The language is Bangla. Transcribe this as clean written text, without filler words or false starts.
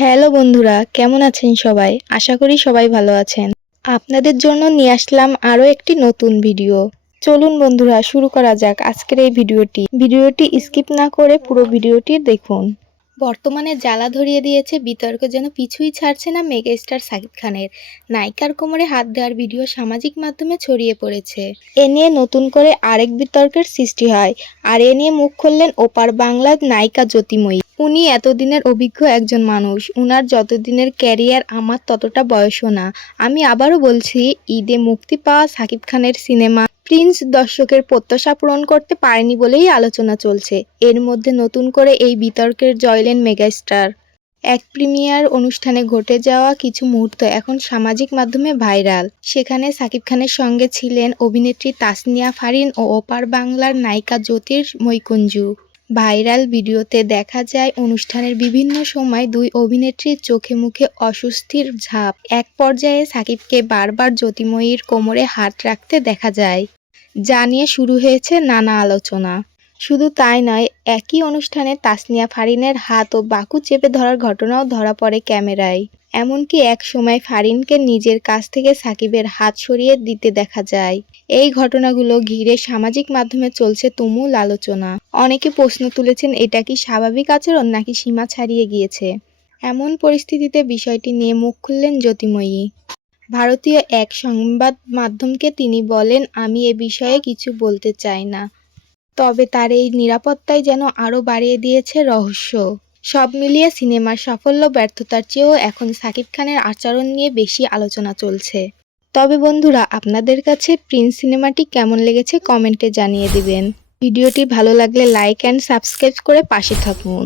হ্যালো বন্ধুরা, কেমন আছেন সবাই? আশা করি সবাই ভালো আছেন। আপনাদের জন্য নিয়ে আসলাম আরও একটি নতুন ভিডিও। চলুন বন্ধুরা, শুরু করা যাক আজকের এই ভিডিওটি স্কিপ না করে পুরো ভিডিওটি দেখুন। বর্তমানে জ্বালা ধরিয়ে দিয়েছে বিতর্ক, যেন পিছুই ছাড়ছে না মেগাস্টার শাকিব খানের। নায়িকার কোমরে হাত দেওয়ার ভিডিও সামাজিক মাধ্যমে ছড়িয়ে পড়েছে। এ নিয়ে নতুন করে আরেক বিতর্কের সৃষ্টি হয়। আর এ নিয়ে মুখ খুললেন ওপার বাংলার নায়িকা জ্যোতিময়ী। উনি এতদিনের অভিজ্ঞ একজন মানুষ। উনার যতদিনের ক্যারিয়ার আমার ততটা বয়সও না। আমি আবারও বলছি, ঈদে মুক্তি পাওয়া শাকিব খানের সিনেমা প্রিন্স দর্শকের প্রত্যাশা পূরণ করতে পারেনি বলেই আলোচনা চলছে। এর মধ্যে নতুন করে এই বিতর্কের জয়লেন মেগাস্টার। এক প্রিমিয়ার অনুষ্ঠানে ঘটে যাওয়া কিছু মুহূর্ত এখন সামাজিক মাধ্যমে ভাইরাল। সেখানে শাকিব খানের সঙ্গে ছিলেন অভিনেত্রী তাসনিয়া ফারিন ও ওপার বাংলার নায়িকা জ্যোতির্ময়ী কুঞ্জু। ভাইরাল ভিডিওতে দেখা যায় অনুষ্ঠানের বিভিন্ন সময় দুই অভিনেত্রীর চোখে মুখে অস্বস্তির ছাপ। এক পর্যায়ে শাকিবকে বারবার জ্যোতির্ময়ীর কোমরে হাত রাখতে দেখা যায়, যা নিয়ে শুরু হয়েছে নানা আলোচনা। শুধু তাই নয়, একই অনুষ্ঠানে তাসনিয়া ফারিনের হাত ও বাহু চেপে ধরার ঘটনাও ধরা পড়ে ক্যামেরায়। এমনকি এক সময় ফারিনকে নিজের কাছ থেকে সাকিবের হাত সরিয়ে দিতে দেখা যায়। এই ঘটনাগুলো ঘিরে সামাজিক মাধ্যমে চলছে তুমুল আলোচনা। অনেকে প্রশ্ন তুলেছেন, এটা কি স্বাভাবিক আচরণ নাকি সীমা ছাড়িয়ে গিয়েছে? এমন পরিস্থিতিতে বিষয়টি নিয়ে মুখ খুললেন জ্যোতির্ময়ী। ভারতীয় এক সংবাদ মাধ্যমকে তিনি বলেন, আমি এ বিষয়ে কিছু বলতে চাই না। তবে তার এই নিরাপত্তাই যেন আরও বাড়িয়ে দিয়েছে রহস্য। সব মিলিয়ে সিনেমার সাফল্য ব্যর্থতার চেয়েও এখন শাকিব খানের আচরণ নিয়ে বেশি আলোচনা চলছে। তবে বন্ধুরা, আপনাদের কাছে প্রিন্স সিনেমাটি কেমন লেগেছে কমেন্টে জানিয়ে দিবেন। ভিডিওটি ভালো লাগলে লাইক অ্যান্ড সাবস্ক্রাইব করে পাশে থাকুন।